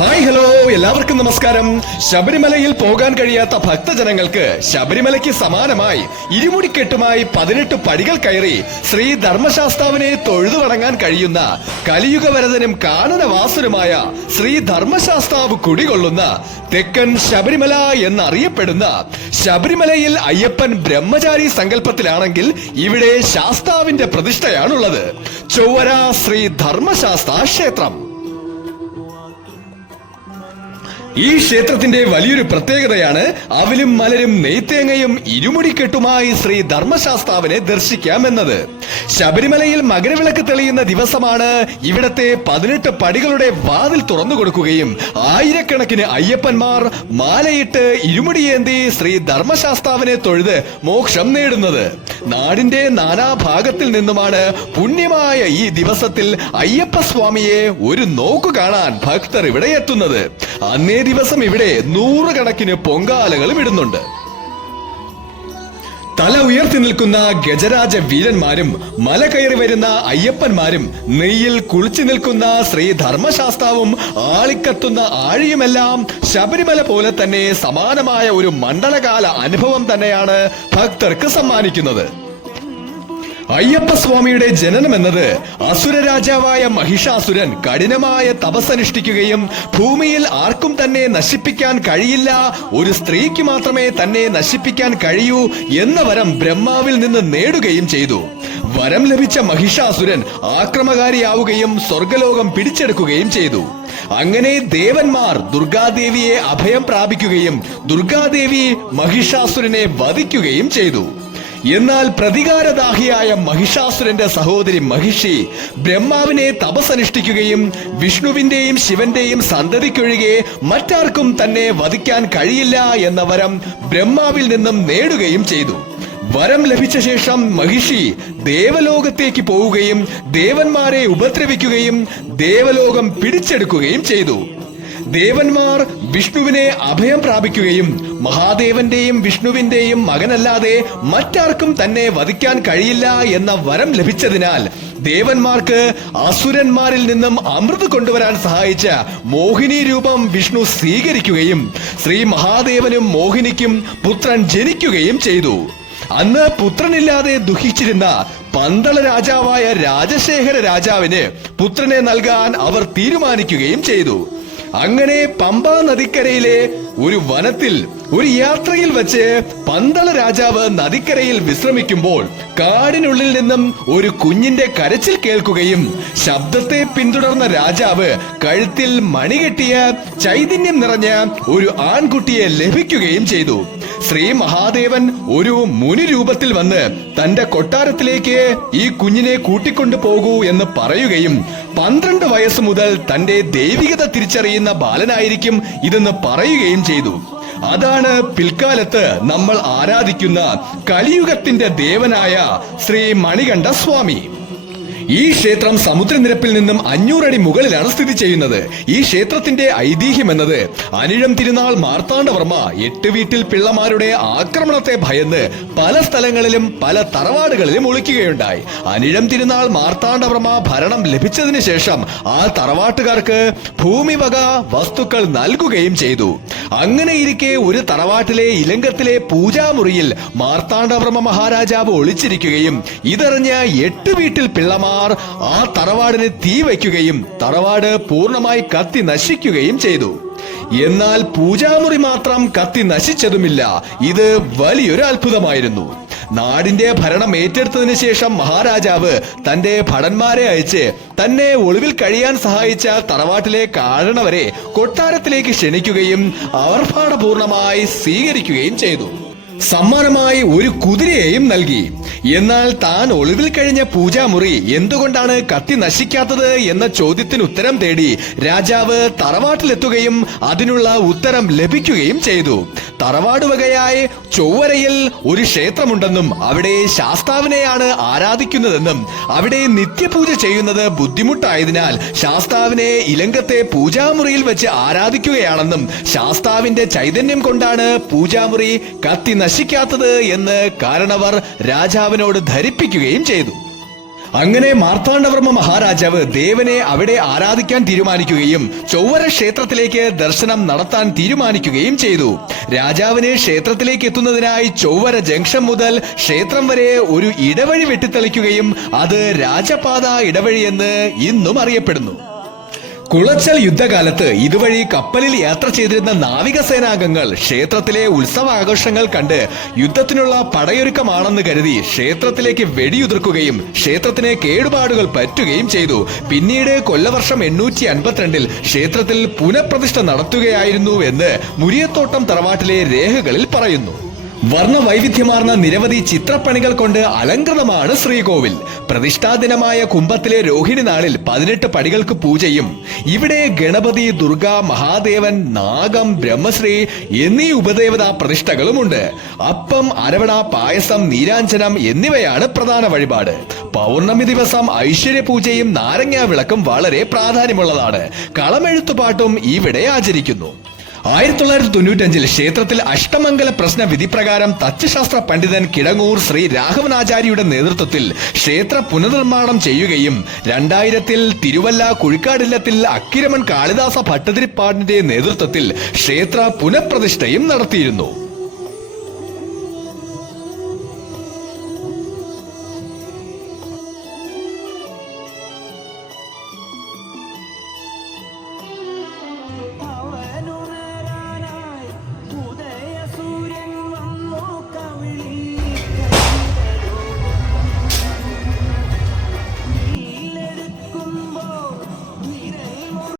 Hi hello എല്ലാവർക്കും നമസ്കാരം. ശബരിമലയിൽ പോകാൻ കഴിയാത്ത ഭക്തജനങ്ങൾക്ക് ശബരിമലയ്ക്ക് സമാനമായി ഇരുമുടിക്കെട്ടുമായി 18 പടികൾ കയറി ശ്രീ ധർമ്മശാസ്താവിനെ തൊഴുതു വണങ്ങാൻ കഴിയുന്ന കലിയുഗവരദനും കാനനവാസനുമായ ശ്രീ ധർമ്മശാസ്താവ് കുടികൊള്ളുന്ന തെക്കൻ ശബരിമല എന്നറിയപ്പെടുന്ന ശബരിമലയിൽ അയ്യപ്പൻ ബ്രഹ്മചാരി സങ്കല്പത്തിലാണെങ്കിൽ ഇവിടെ ശാസ്താവിന്റെ പ്രതിഷ്ഠയാണുള്ളത്. ചൊവ്വര ശ്രീ ധർമ്മശാസ്താ ക്ഷേത്രം. ഈ ക്ഷേത്രത്തിന്റെ വലിയൊരു പ്രത്യേകതയാണ് അവിലും മലരും നെയ്ത്തേങ്ങയും ഇരുമുടിക്കെട്ടുമായി ശ്രീ ധർമ്മശാസ്താവിനെ ദർശിക്കാം എന്നത്. ശബരിമലയിൽ മകരവിളക്ക് തെളിയുന്ന ദിവസമാണ് ഇവിടത്തെ 18 പടികളുടെ വാതിൽ തുറന്നു കൊടുക്കുകയും ആയിരക്കണക്കിന് അയ്യപ്പന്മാർ മാലയിട്ട് ഇരുമുടിയേന്തി ശ്രീ ധർമ്മശാസ്താവിനെ തൊഴുത് മോക്ഷം നേടുന്നത്. നാടിന്റെ നാനാഭാഗത്തിൽ നിന്നുമാണ് പുണ്യമായ ഈ ദിവസത്തിൽ അയ്യപ്പസ്വാമിയെ ഒരു നോക്കു കാണാൻ ഭക്തർ ഇവിടെ എത്തുന്നത്. അന്നേ ദിവസം ഇവിടെ 100 കണക്കിന് പൊങ്കാലകളും ഇടുന്നുണ്ട്. തല ഉയർത്തി നിൽക്കുന്ന ഗജരാജ വീരന്മാരും മല കയറി വരുന്ന അയ്യപ്പന്മാരും നെയ്യിൽ കുളിച്ചു നിൽക്കുന്ന ശ്രീ ധർമ്മശാസ്താവും ആളിക്കത്തുന്ന ആഴിയുമെല്ലാം ശബരിമല പോലെ തന്നെ സമാനമായ ഒരു മണ്ഡലകാല അനുഭവം തന്നെയാണ് ഭക്തർക്ക് സമ്മാനിക്കുന്നത്. അയ്യപ്പസ്വാമിയുടെ ജനനം എന്നത് അസുര രാജാവായ മഹിഷാസുരൻ കഠിനമായ തപസ്സനുഷ്ഠിക്കുകയും ഭൂമിയിൽ ആർക്കും തന്നെ നശിപ്പിക്കാൻ കഴിയില്ല, ഒരു സ്ത്രീക്ക് മാത്രമേ തന്നെ നശിപ്പിക്കാൻ കഴിയൂ എന്ന വരം ബ്രഹ്മാവിൽ നിന്ന് നേടുകയും ചെയ്തു. വരം ലഭിച്ച മഹിഷാസുരൻ ആക്രമകാരിയാവുകയും സ്വർഗലോകം പിടിച്ചെടുക്കുകയും ചെയ്തു. അങ്ങനെ ദേവന്മാർ ദുർഗാദേവിയെ അഭയം പ്രാപിക്കുകയും ദുർഗാദേവി മഹിഷാസുരനെ വധിക്കുകയും ചെയ്തു. എന്നാൽ പ്രതികാരദാഹിയായ മഹിഷാസുരന്റെ സഹോദരി മഹിഷി ബ്രഹ്മാവിനെ തപസ്സനുഷ്ഠിക്കുകയും വിഷ്ണുവിന്റെയും ശിവന്റെയും സന്തതിക്കൊഴികെ മറ്റാർക്കും തന്നെ വധിക്കാൻ കഴിയില്ല എന്ന വരം ബ്രഹ്മാവിൽ നിന്നും നേടുകയും ചെയ്തു. വരം ലഭിച്ച ശേഷം മഹിഷി ദേവലോകത്തേക്ക് പോവുകയും ദേവന്മാരെ ഉപദ്രവിക്കുകയും ദേവലോകം പിടിച്ചെടുക്കുകയും ചെയ്തു. ദേവന്മാർ വിഷ്ണുവിനെ അഭയം പ്രാപിക്കുകയും മഹാദേവന്റെയും വിഷ്ണുവിന്റെയും മകനല്ലാതെ മറ്റാർക്കും തന്നെ വധിക്കാൻ കഴിയില്ല എന്ന വരം ലഭിച്ചതിനാൽ ദേവന്മാർക്ക് അസുരന്മാരിൽ നിന്നും അമൃത് കൊണ്ടുവരാൻ സഹായിച്ച മോഹിനി രൂപം വിഷ്ണു സ്വീകരിക്കുകയും ശ്രീ മഹാദേവനും മോഹിനിക്കും പുത്രൻ ജനിക്കുകയും ചെയ്തു. അന്ന് പുത്രനില്ലാതെ ദുഃഖിച്ചിരുന്ന പന്തള രാജാവായ രാജശേഖര രാജാവിന് പുത്രനെ നൽകാൻ അവർ തീരുമാനിക്കുകയും ചെയ്തു. അങ്ങനെ പമ്പാ നദിക്കരയിലെ ഒരു വനത്തിൽ ഒരു യാത്രയിൽ വെച്ച് പന്തള രാജാവ് നദിക്കരയിൽ വിശ്രമിക്കുമ്പോൾ കാടിനുള്ളിൽ നിന്നും ഒരു കുഞ്ഞിന്റെ കരച്ചിൽ കേൾക്കുകയും ശബ്ദത്തെ പിന്തുടർന്ന രാജാവ് കഴുത്തിൽ മണികെട്ടിയ ചൈതന്യം നിറഞ്ഞ ഒരു ആൺകുട്ടിയെ ലഭിക്കുകയും ചെയ്തു. ശ്രീ മഹാദേവൻ ഒരു മുനി രൂപത്തിൽ വന്ന് തന്റെ കൊട്ടാരത്തിലേക്ക് ഈ കുഞ്ഞിനെ കൂട്ടിക്കൊണ്ടു പോകൂ എന്ന് പറയുകയും 12 വയസ്സ് മുതൽ തന്റെ ദൈവികത തിരിച്ചറിയുന്ന ബാലനായിരിക്കും ഇതെന്ന് പറയുകയും ചെയ്തു. അതാണ് പിൽക്കാലത്ത് നമ്മൾ ആരാധിക്കുന്ന കലിയുഗത്തിന്റെ ദേവനായ ശ്രീ മണികണ്ഠ സ്വാമി. ഈ ക്ഷേത്രം സമുദ്രനിരപ്പിൽ നിന്നും 500 അടി മുകളിലാണ് സ്ഥിതി ചെയ്യുന്നത്. ഈ ക്ഷേത്രത്തിന്റെ ഐതിഹ്യം എന്നത് അനിഴം തിരുനാൾ മാർത്താണ്ഡവർമ്മ 8 വീട്ടിൽ പിള്ളമാരുടെ ആക്രമണത്തെ ഭയന്ന് പല സ്ഥലങ്ങളിലും പല തറവാടുകളിലും ഒളിക്കുകയുണ്ടായി. അനിഴം തിരുനാൾ മാർത്താണ്ഡവർമ്മ ഭരണം ലഭിച്ചതിന് ശേഷം ആ തറവാട്ടുകാർക്ക് ഭൂമി വക വസ്തുക്കൾ നൽകുകയും ചെയ്തു. അങ്ങനെ ഇരിക്കെ ഒരു തറവാട്ടിലെ ഇലങ്കത്തിലെ പൂജാമുറിയിൽ മാർത്താണ്ഡവർമ്മ മഹാരാജാവ് ഒളിച്ചിരിക്കുകയും ഇതറിഞ്ഞ 8 വീട്ടിൽ പിള്ളമാർ ആ തറവാടിന് തീ വയ്ക്കുകയും തറവാട് പൂർണ്ണമായി കത്തി നശിക്കുകയും ചെയ്തു. എന്നാൽ പൂജാമുറി മാത്രം കത്തി നശിച്ചതുമില്ല. ഇത് വലിയൊരു അത്ഭുതമായിരുന്നു. നാടിന്റെ ഭരണം ഏറ്റെടുത്തതിനു ശേഷം മഹാരാജാവ് തന്റെ ഭടന്മാരെ അയച്ച് തന്നെ ഒളിവിൽ കഴിയാൻ സഹായിച്ച തറവാട്ടിലെ കാരണവരെ കൊട്ടാരത്തിലേക്ക് ക്ഷണിക്കുകയും ആർഭാടപൂർണമായി സ്വീകരിക്കുകയും ചെയ്തു. സമ്മാനമായി ഒരു കുതിരയെയും നൽകി. എന്നാൽ താൻ ഒളിവിൽ കഴിഞ്ഞ പൂജാമുറി എന്തുകൊണ്ടാണ് കത്തി നശിക്കാത്തത് എന്ന ചോദ്യത്തിന് ഉത്തരം തേടി രാജാവ് തറവാട്ടിലെത്തുകയും അതിനുള്ള ഉത്തരം ലഭിക്കുകയും ചെയ്തു. തറവാട് വകയായി ചൊവ്വരയിൽ ഒരു ക്ഷേത്രമുണ്ടെന്നും അവിടെ ശാസ്താവിനെയാണ് ആരാധിക്കുന്നതെന്നും അവിടെ നിത്യപൂജ ചെയ്യുന്നത് ബുദ്ധിമുട്ടായതിനാൽ ശാസ്താവിനെ ഇലങ്കത്തെ പൂജാമുറിയിൽ വെച്ച് ആരാധിക്കുകയാണെന്നും ശാസ്താവിന്റെ ചൈതന്യം കൊണ്ടാണ് പൂജാമുറി കത്തി നശിക്കാത്തത് എന്ന് കാരണവർ രാജാവിനോട് ധരിപ്പിക്കുകയും ചെയ്തു. അങ്ങനെ മാർത്താണ്ഡവർമ്മ മഹാരാജാവ് ദേവനെ അവിടെ ആരാധിക്കാൻ തീരുമാനിക്കുകയും ചൊവ്വര ക്ഷേത്രത്തിലേക്ക് ദർശനം നടത്താൻ തീരുമാനിക്കുകയും ചെയ്തു. രാജാവിന് ക്ഷേത്രത്തിലേക്ക് എത്തുന്നതിനായി ചൊവ്വര ജംഗ്ഷൻ മുതൽ ക്ഷേത്രം വരെ ഒരു ഇടവഴി വെട്ടിത്തെളിക്കുകയും അത് രാജപാത ഇടവഴിയെന്ന് ഇന്നും അറിയപ്പെടുന്നു. കുളച്ചൽ യുദ്ധകാലത്ത് ഇതുവഴി കപ്പലിൽ യാത്ര ചെയ്തിരുന്ന നാവികസേനാംഗങ്ങൾ ക്ഷേത്രത്തിലെ ഉത്സവാഘോഷങ്ങൾ കണ്ട് യുദ്ധത്തിനുള്ള പടയൊരുക്കമാണെന്ന് കരുതി ക്ഷേത്രത്തിലേക്ക് വെടിയുതിർക്കുകയും ക്ഷേത്രത്തിന് കേടുപാടുകൾ പറ്റുകയും ചെയ്തു. പിന്നീട് കൊല്ലവർഷം 852 ക്ഷേത്രത്തിൽ പുനഃപ്രതിഷ്ഠ നടത്തുകയായിരുന്നു എന്ന് മുരിയത്തോട്ടം തറവാട്ടിലെ രേഖകളിൽ പറയുന്നു. വർണ്ണവൈവിധ്യമാർന്ന നിരവധി ചിത്രപ്പണികൾ കൊണ്ട് അലങ്കൃതമാണ് ശ്രീകോവിൽ. പ്രതിഷ്ഠാദിനമായ കുംഭത്തിലെ രോഹിണി നാളിൽ 18 പടികൾക്ക് പൂജയും ഇവിടെ ഗണപതി, ദുർഗ, മഹാദേവൻ, നാഗം, ബ്രഹ്മശ്രീ എന്നീ ഉപദേവതാ പ്രതിഷ്ഠകളുമുണ്ട്. അപ്പം, അരവണ, പായസം, നീരാഞ്ജനം എന്നിവയാണ് പ്രധാന വഴിപാട്. പൗർണമി ദിവസം ഐശ്വര്യപൂജയും നാരങ്ങാ വിളക്കും വളരെ പ്രാധാന്യമുള്ളതാണ്. കളമെഴുത്തുപാട്ടും ഇവിടെ ആചരിക്കുന്നു. 1995 ക്ഷേത്രത്തിൽ അഷ്ടമംഗല പ്രശ്ന വിധിപ്രകാരം തച്ചുശാസ്ത്ര പണ്ഡിതൻ കിടങ്ങൂർ ശ്രീ രാഘവനാചാര്യയുടെ നേതൃത്വത്തിൽ ക്ഷേത്ര പുനർനിർമ്മാണം ചെയ്യുകയും 2000 തിരുവല്ല കുഴിക്കാടില്ലത്തിൽ അക്കിരമൺ കാളിദാസ ഭട്ടതിരിപ്പാടിന്റെ നേതൃത്വത്തിൽ ക്ഷേത്ര പുനഃപ്രതിഷ്ഠയും നടത്തിയിരുന്നു.